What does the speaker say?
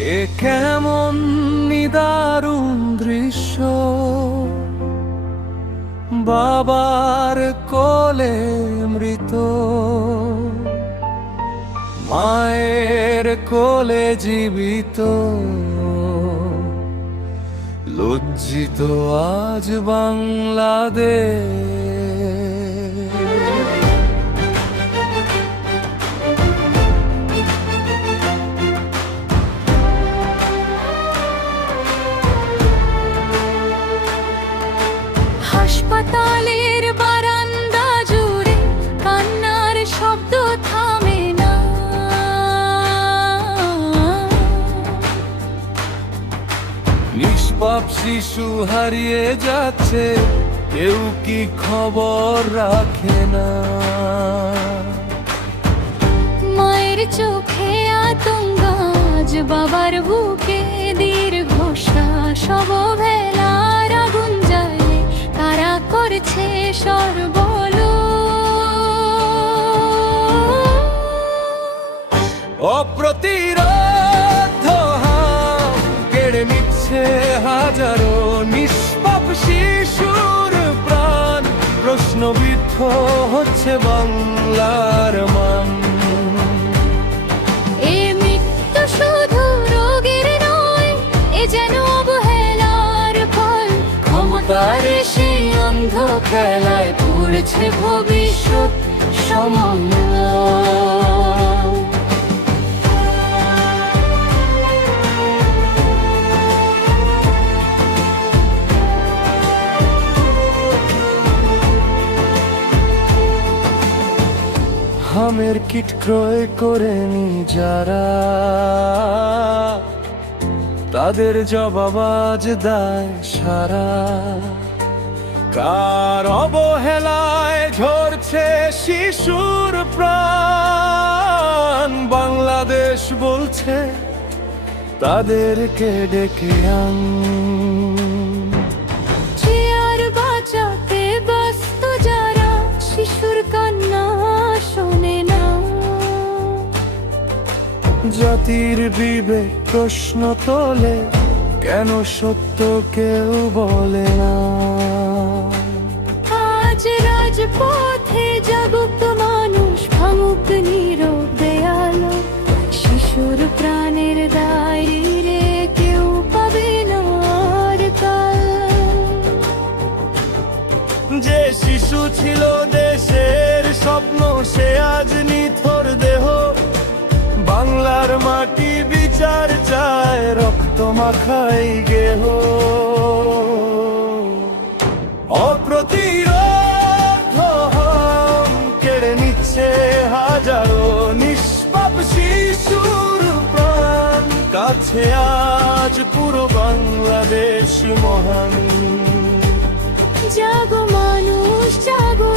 এ কেমন নিদারুণ দৃশ্য, বাবার কোলে মৃত, মায়ের কোলে জীবিত, লজ্জিত আজ বাংলাদেশ। হাসপাতালের বারান্দা জুড়ে কান্নার শব্দ থামে না, নিষ্পাপ শিশু হারিয়ে যাচ্ছে, কেউ কি খবর রাখে না। মায়ের চোখে আতঙ্ক, আজ বাবার বুকে দীর্ঘশ্বাস, অবহেলার আগুন জ্বালে কারা করছে অপ্রতিরোধ্য হাম কেড়ে নিচ্ছে হাজারো নিষ্পাপ শিশুর প্রাণ, প্রশ্নবিদ্ধ হচ্ছে বাংলার মান। এ মৃত্যু শুধু রোগের নয়, এ যেন অবহেলার ফল। ক্ষমতার সেই অন্ধ খেলায় পড়েছে ভবিষ্যৎ সমন্বয়। হামের কিট ক্রয় করে নি যারা, তাদের জবাব আজ দায় সারা। কার অবহেলায় ঝরছে শিশুর প্রাণ, বাংলাদেশ বলছে তাদেরকে ডেকে আন। চেয়ার বাঁচাতে ব্যস্ত যারা, শিশুর কান্না শোনে না। জাতির বিবেক প্রশ্ন তোলে, কেন সত্য কেউ বলে না। আজ রাজপথে জাগুক মানুষ, ভাঙুক নীরব দেয়াল। শিশুর প্রাণের দায় রে কেউ পাবে না আর কাল। যে শিশু ছিল দেশের স্বপ্ন, সে আজ নিথর দেহ। বাংলার মাটি বিচার চায়, রক্ত মাখাই গেহ। অপ্রতিরোধ্য হাম কেড়ে নিচ্ছে হাজারো নিষ্পাপ শিশুর প্রাণ, কাছে আজ পুরো বাংলাদেশ মহান। জাগো মানুষ জাগো,